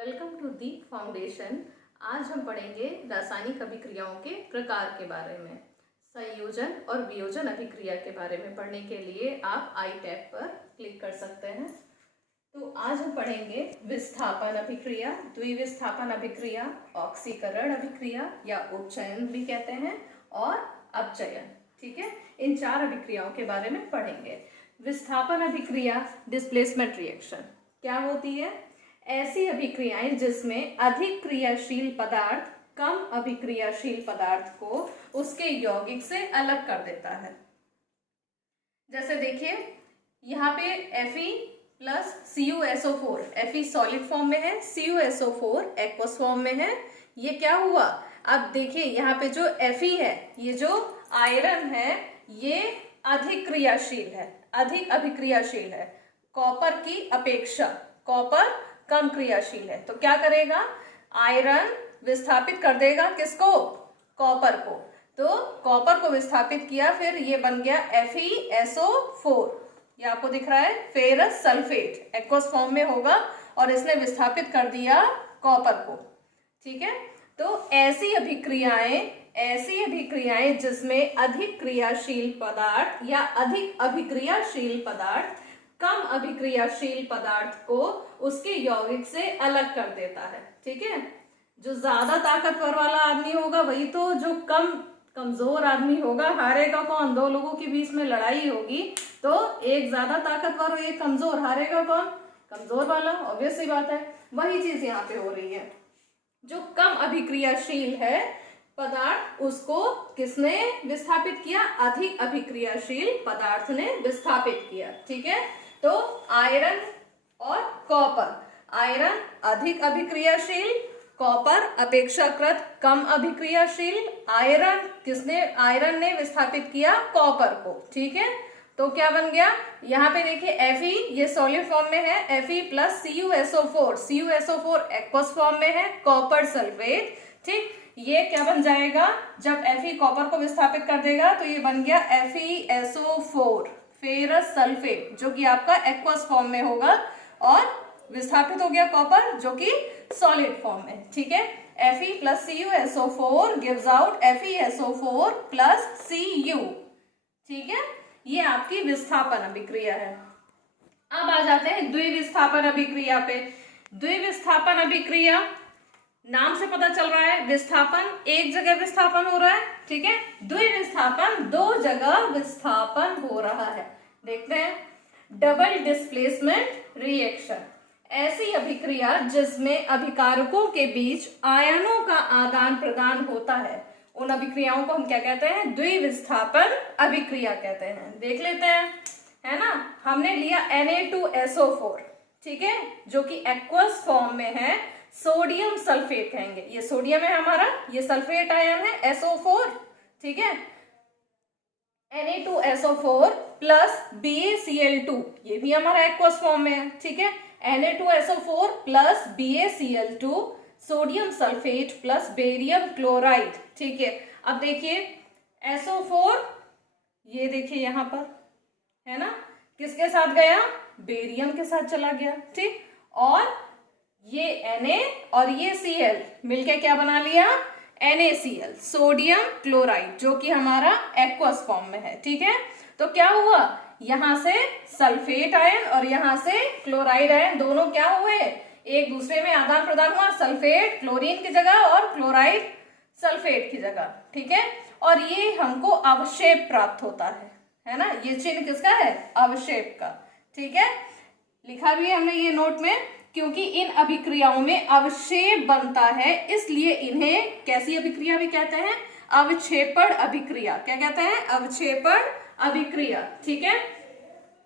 Welcome to the foundation. आज हम पढ़ेंगे रासायनिक अभिक्रियाओं के प्रकार के बारे में। संयोजन और वियोजन अभिक्रिया के बारे में पढ़ने के लिए आप आई टैब पर क्लिक कर सकते हैं। तो आज हम पढ़ेंगे विस्थापन अभिक्रिया, द्विविस्थापन अभिक्रिया, ऑक्सीकरण अभिक्रिया या उपचयन भी कहते हैं, और अपचयन। ठीक है, इन चार अभिक्रियाओं के बारे में पढ़ेंगे। विस्थापन अभिक्रिया, डिस्प्लेसमेंट रिएक्शन, क्या होती है? ऐसी अभिक्रियाएं जिसमें अधिक क्रियाशील पदार्थ कम अभिक्रियाशील पदार्थ को उसके यौगिक से अलग कर देता है। जैसे देखिए यहाँ पे Fe plus CuSO4, Fe solid form में है, CuSO4 एक्वस फॉर्म में है। ये क्या हुआ? अब देखिए यहाँ पे जो Fe है, ये जो आयरन है, ये अधिक क्रियाशील है, अधिक अभिक्रियाशील है कॉपर की अपेक्षा। कॉपर कम क्रियाशील है, तो क्या करेगा? आयरन विस्थापित कर देगा किसको? कॉपर को। तो कॉपर को विस्थापित किया, फिर ये बन गया FeSO4। ये आपको दिख रहा है, फेरस सल्फेट एक्वस फॉर्म में होगा, और इसने विस्थापित कर दिया कॉपर को। ठीक है, तो ऐसी अभिक्रियाएं जिसमें अधिक क्रियाशील पदार्थ या अधिक अभिक्रियाशील पदार्थ कम अभिक्रियाशील पदार्थ को उसके यौगिक से अलग कर देता है। ठीक है, जो ज्यादा ताकतवर वाला आदमी होगा वही तो जो कमजोर आदमी होगा, हारेगा कौन? दो लोगों के बीच में लड़ाई होगी तो एक ज्यादा ताकतवर और एक कमजोर, हारेगा कौन? कमजोर वाला। ऑब्वियस सी बात है, वही चीज यहाँ पे हो रही है। जो कम अभिक्रियाशील है पदार्थ, उसको किसने विस्थापित किया? अधिक अभिक्रियाशील पदार्थ ने विस्थापित किया। ठीक है, तो आयरन और कॉपर, आयरन अधिक अभिक्रियाशील, कॉपर अपेक्षाकृत कम अभिक्रियाशील। आयरन ने विस्थापित किया कॉपर को। ठीक है, तो क्या बन गया? यहाँ पे देखिए Fe, ये सॉलिड फॉर्म में है, Fe plus CuSO4, CuSO4 aqueous form में है, कॉपर सल्फेट। ठीक, ये क्या बन जाएगा? जब Fe कॉपर को विस्थापित कर देगा तो ये बन गया FeSO4 फेरस सल्फेट, जो कि आपका एक्वस फॉर्म में होगा, और विस्थापित हो गया कॉपर जो कि सॉलिड फॉर्म में। ठीक है, Fe plus CuSO4 gives out FeSO4 plus Cu। ठीक है, ये आपकी विस्थापन अभिक्रिया है। अब आ जाते हैं द्विविस्थापन अभिक्रिया पे। द्विविस्थापन अभिक्रिया, नाम से पता चल रहा है विस्थापन एक जगह विस्थापन हो रहा है। ठीक है, द्विविस्थापन दो जगह विस्थापन हो रहा है। देखते हैं, डबल डिस्प्लेसमेंट रिएक्शन, ऐसी अभिक्रिया जिसमें अभिकारकों के बीच आयनों का आदान प्रदान होता है, उन अभिक्रियाओं को हम क्या कहते हैं? द्विविस्थापन अभिक्रिया कहते हैं। देख लेते हैं, है ना। हमने लिया Na2SO4, ठीक है, जो कि एक्वस फॉर्म में है, सोडियम सल्फेट कहेंगे। ये सोडियम है हमारा, ये सल्फेट आयन है SO4। ठीक है, Na2SO4 प्लस BaCl2, ये भी हमारा एक्वस फॉर्म में है। ठीक है, Na2SO4 plus BaCl2, sodium sulphate plus barium chloride. ठीक है, अब देखिए SO4, ये देखिए यहां पर है ना, किसके साथ गया? बेरियम के साथ चला गया। ठीक, और ये Na और ये Cl मिलके क्या बना लिया? NaCl, सोडियम क्लोराइड, जो कि हमारा एक्वस फॉर्म में है। ठीक है, तो क्या हुआ? यहां से सल्फेट आयन और यहां से क्लोराइड आयन, दोनों क्या हुए? एक दूसरे में आदान प्रदान हुआ, सल्फेट क्लोरीन की जगह और क्लोराइड सल्फेट की जगह। ठीक है, और ये हमको अवक्षेप प्राप्त होता है ना। ये चिन्ह किसका है? अवक्षेप का। ठीक है, लिखा भी है हमने ये नोट में, क्योंकि इन अभिक्रियाओं में अवक्षेप बनता है, इसलिए इन्हें कैसी अभिक्रिया भी कहते हैं? अवक्षेपण अभिक्रिया। क्या कहते हैं? अवक्षेपण अभिक्रिया। ठीक है,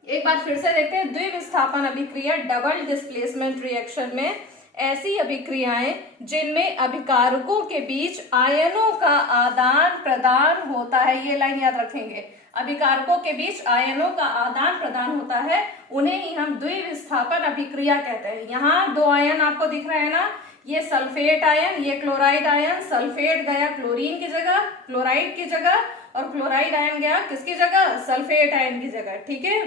एक बार फिर से देखते हैं, द्विविस्थापन अभिक्रिया डबल डिस्प्लेसमेंट रिएक्शन में ऐसी अभिक्रियाएं जिनमें अभिकारकों के बीच आयनों का आदान प्रदान होता है, ये लाइन याद रखेंगे, अभिकारकों के बीच आयनों का आदान प्रदान होता है, उन्हें ही हम द्विविस्थापन अभिक्रिया कहते हैं। यहाँ दो आयन आपको दिख रहे हैं ना, ये सल्फेट आयन, ये क्लोराइड आयन। सल्फेट गया क्लोरीन की जगह, क्लोराइड की जगह, और क्लोराइड आयन गया किसकी जगह? सल्फेट आयन की जगह। ठीक है,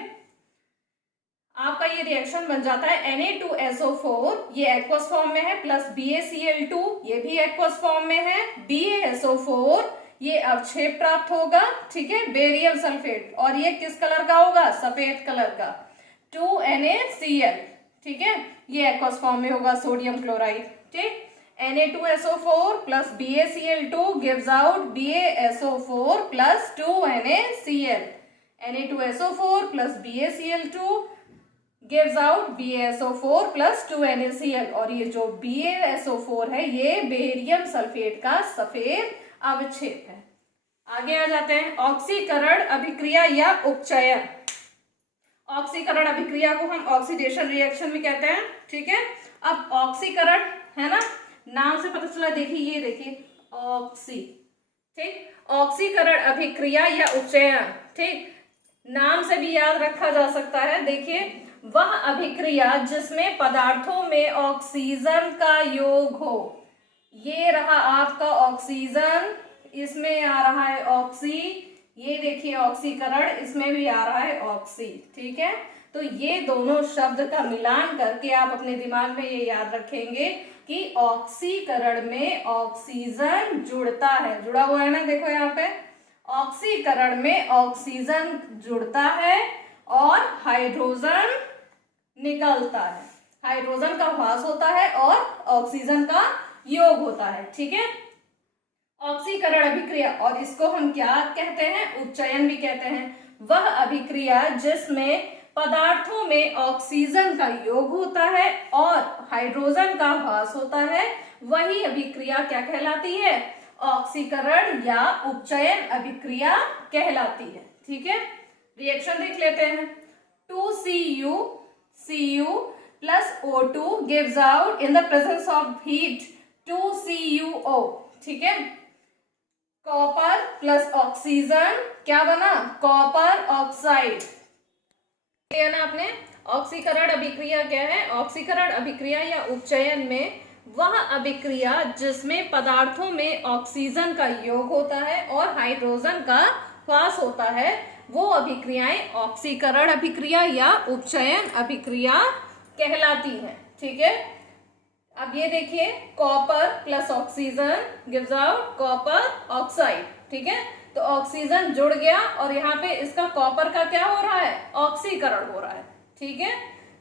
आपका ये रिएक्शन बन जाता है Na2SO4, ये एक्वस फॉर्म में है, प्लस BaCl2, ये भी एक्वस फॉर्म में है, BaSO4, ये अवक्षेप प्राप्त होगा, ठीक है, बेरियम सल्फेट, और ये किस कलर का होगा, सफेद कलर का, 2NaCl, ठीक है, ये एक्वस फॉर्म में होगा सोडियम क्लोराइड, ठीक। Na2SO4 plus BaCl2 gives out BaSO4 plus 2NaCl. Na2SO4 plus BaCl2 gives out BaSO4 plus 2NaCl, और ये जो BaSO4 है ये बेरियम सल्फेट का सफेद अवक्षेप है। आगे आ जाते हैं ऑक्सीकरण अभिक्रिया या उपचयन। ऑक्सीकरण अभिक्रिया को हम ऑक्सीडेशन रिएक्शन भी कहते हैं, ठीक है। अब ऑक्सीकरण है ना, नाम से पता चला, देखिए ये देखिए ऑक्सी, ठीक, ऑक्सीकरण अभिक्रिया या उपचयन, ठीक, नाम से भी याद रखा जा सकता है। देखिए, वह अभिक्रिया जिसमें पदार्थों में ऑक्सीजन का योग हो, ये रहा आपका ऑक्सीजन, इसमें आ रहा है ऑक्सी, ये देखिए ऑक्सीकरण, इसमें भी आ रहा है ऑक्सी, ठीक है। तो ये दोनों शब्द का मिलान करके आप अपने दिमाग में ये याद रखेंगे कि ऑक्सीकरण में ऑक्सीजन जुड़ता है, जुड़ा हुआ है ना, देखो यहाँ पे ऑक्सीकरण में ऑक्सीजन जुड़ता है और हाइड्रोजन निकलता है, हाइड्रोजन का ह्रास होता है और ऑक्सीजन का योग होता है, ठीक है। ऑक्सीकरण अभिक्रिया, और इसको हम क्या कहते हैं, उपचयन भी कहते हैं। वह अभिक्रिया जिसमें पदार्थों में ऑक्सीजन का योग होता है और हाइड्रोजन का ह्रास होता है, वही अभिक्रिया क्या कहलाती है, ऑक्सीकरण या उपचयन अभिक्रिया कहलाती है, ठीक है। रिएक्शन देख लेते हैं। 2Cu plus O2 gives out in the presence of heat 2CuO, ठीक है। कॉपर प्लस ऑक्सीजन क्या बना, कॉपर ऑक्साइड, है ना आपने। ऑक्सीकरण अभिक्रिया क्या है, ऑक्सीकरण अभिक्रिया या उपचयन में वह अभिक्रिया जिसमें पदार्थों में ऑक्सीजन का योग होता है और हाइड्रोजन का ह्रास होता है, वो अभिक्रियाएं ऑक्सीकरण अभिक्रिया या उपचयन अभिक्रिया कहलाती हैं, ठीक है। अब ये देखिए, copper plus oxygen gives out copper oxide, ठीक है। तो ऑक्सीजन जुड़ गया और यहाँ पे इसका कॉपर का क्या हो रहा है, ऑक्सीकरण हो रहा है, ठीक है।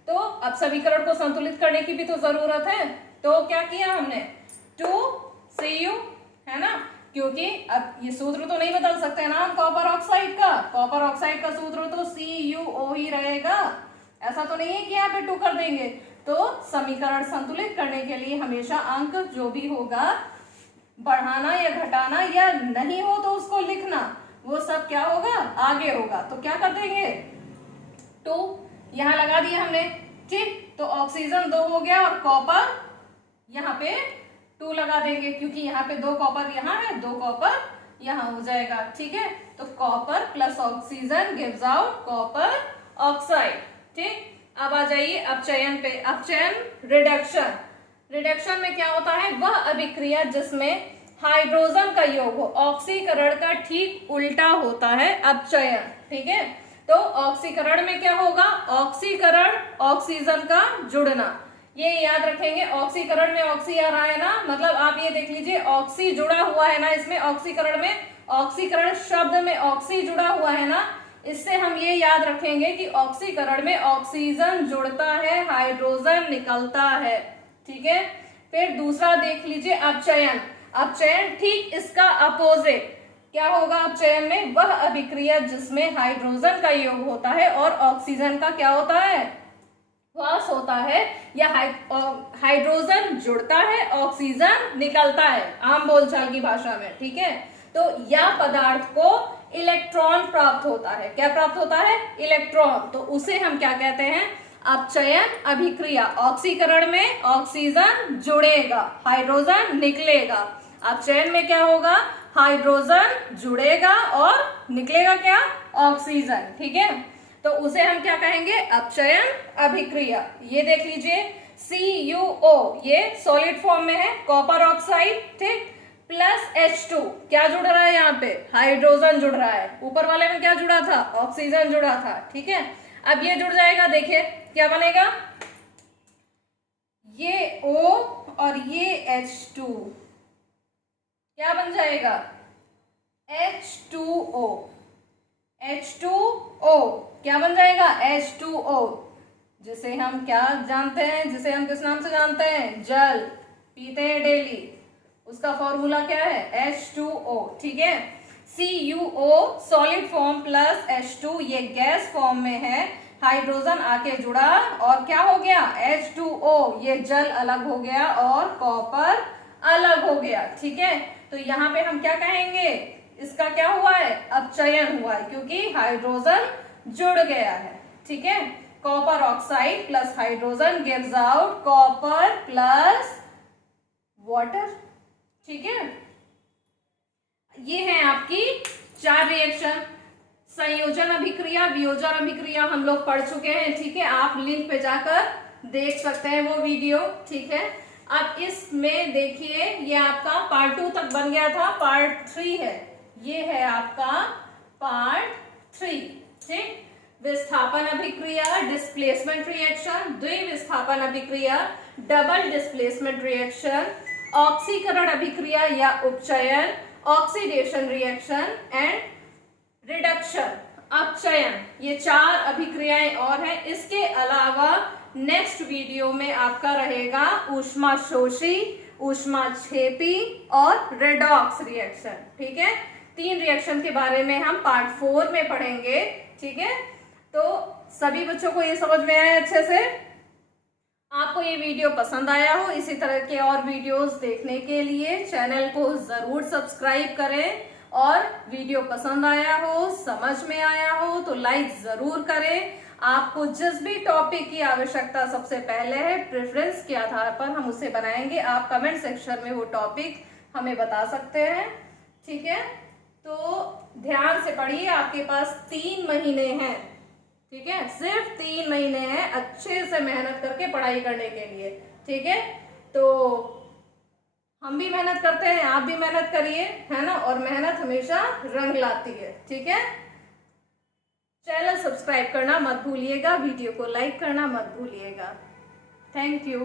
तो अब समीकरण को संतुलित करने की भी तो जरूरत है, तो क्या किया हमने, 2Cu, है ना, क्योंकि अब ये सूत्र तो नहीं बदल सकते ना हम कॉपर ऑक्साइड का, कॉपर ऑक्साइड का सूत्र तो CuO ही रहेगा, ऐसा तो नहीं है कि यहाँ पे 2 कर देंगे। तो समीकरण संतुलित करने के लिए हमेशा अंक जो भी होगा बढ़ाना या घटाना या नहीं हो तो उसको लिखना, वो सब क्या होगा, आगे होगा। तो क्या कर देंगे, 2 यहां लगा दिया हमने, ठीक। तो ऑक्सीजन 2 हो गया और कॉपर यहाँ पे 2 लगा देंगे, क्योंकि यहाँ पे 2 कॉपर यहाँ है, 2 कॉपर यहाँ हो जाएगा, ठीक है। तो copper plus oxygen gives out copper oxide, ठीक। अब आ जाइए अपचयन पे। अपचयन रिडक्शन, रिडक्शन में क्या होता है, वह अभिक्रिया जिसमें हाइड्रोजन का योग हो, ऑक्सीकरण का ठीक उल्टा होता है अपचयन, ठीक है। तो ऑक्सीकरण में क्या होगा, ऑक्सीकरण ऑक्सीजन का जुड़ना, ये याद रखेंगे। ऑक्सीकरण में ऑक्सी आ रहा है ना, मतलब आप ये देख लीजिए ऑक्सी जुड़ा हुआ है ना इसमें, ऑक्सीकरण में, ऑक्सीकरण शब्द में ऑक्सी जुड़ा हुआ है ना, इससे हम ये याद रखेंगे कि ऑक्सीकरण में ऑक्सीजन जुड़ता है, हाइड्रोजन निकलता है, ठीक है। फिर दूसरा देख लीजिए अपचयन, अपचयन ठीक इसका अपोजिट क्या होगा, अपचयन में वह अभिक्रिया जिसमें हाइड्रोजन का योग होता है और ऑक्सीजन का क्या होता है, ह्रास होता है, या हाइड्रोजन जुड़ता है, ऑक्सीजन निकलता है, आम बोलचाल की भाषा में, ठीक है। तो या पदार्थ को इलेक्ट्रॉन प्राप्त होता है, क्या प्राप्त होता है, इलेक्ट्रॉन, तो उसे हम क्या कहते हैं, अपचयन अभिक्रिया। ऑक्सीकरण में ऑक्सीजन जुड़ेगा, हाइड्रोजन निकलेगा, अपचयन में क्या होगा, हाइड्रोजन जुड़ेगा और निकलेगा क्या, ऑक्सीजन, ठीक है। तो उसे हम क्या कहेंगे, अपचयन अभिक्रिया। ये देख लीजिए CuO, ये सॉलिड फॉर्म में है, कॉपर ऑक्साइड, ठीक, प्लस H2 क्या जुड़ रहा है, यहाँ पे हाइड्रोजन जुड़ रहा है, ऊपर वाले में क्या जुड़ा था, ऑक्सीजन जुड़ा था, ठीक है। अब ये जुड़ जाएगा, देखिए क्या बनेगा, ये O और ये H2 क्या बन जाएगा, H2O। H2O क्या बन जाएगा, H2O, जिसे हम क्या जानते हैं, जिसे हम किस नाम से जानते हैं, जल, पीते हैं डेली, उसका फॉर्मूला क्या है, H2O। ठीक है, CuO solid form plus H2 ये गैस फॉर्म में है, हाइड्रोजन आके जुड़ा और क्या हो गया, H2O, ये जल अलग हो गया और कॉपर अलग हो गया। ठीक है, तो यहाँ पे हम क्या कहेंगे, इसका क्या हुआ है, अपचयन हुआ है, क्योंकि हाइड्रोजन जुड़ गया है। ठीक है, copper oxide plus hydrogen gives out copper plus water. ठीक है, ये है आपकी 4 रिएक्शन। संयोजन अभिक्रिया, वियोजन अभिक्रिया हम लोग पढ़ चुके हैं। ठीक है, आप लिंक पे जाकर देख सकते हैं वो वीडियो। ठीक है, अब इसमें देखिए ये आपका पार्ट 2 तक बन गया था, पार्ट 3 है, ये है आपका पार्ट 3। ठीक, विस्थापन अभिक्रिया, डिस्प्लेसमेंट रिएक्शन, द्विविस्थापन अभिक्रिया, डबल डिस्प्लेसमेंट रिएक्शन, ऑक्सीकरण अभिक्रिया या उपचयन, ऑक्सीडेशन रिएक्शन एंड रिडक्शन, अपचयन, ये 4 अभिक्रियाएं और हैं। इसके अलावा नेक्स्ट वीडियो में आपका रहेगा ऊष्माशोषी, ऊष्माक्षेपी और रेडॉक्स रिएक्शन। ठीक है, 3 रिएक्शन के बारे में हम पार्ट 4 में पढ़ेंगे। ठीक है, तो सभी बच्चों को ये समझ में आया अच्छे से। आपको ये वीडियो पसंद आया हो, इसी तरह के और वीडियोस देखने के लिए चैनल को जरूर सब्सक्राइब करें, और वीडियो पसंद आया हो, समझ में आया हो तो लाइक जरूर करें। आपको जिस भी टॉपिक की आवश्यकता सबसे पहले है, प्रेफरेंस के आधार पर हम उसे बनाएंगे। आप कमेंट सेक्शन में वो टॉपिक हमें बता सकते हैं। ठीक है, तो ध्यान से पढ़िए, आपके पास 3 महीने हैं। ठीक है, सिर्फ 3 महीने हैं अच्छे से मेहनत करके पढ़ाई करने के लिए। ठीक है, तो हम भी मेहनत करते हैं, आप भी मेहनत करिए, है ना, और मेहनत हमेशा रंग लाती है। ठीक है, चैनल सब्सक्राइब करना मत भूलिएगा, वीडियो को लाइक करना मत भूलिएगा। Thank you.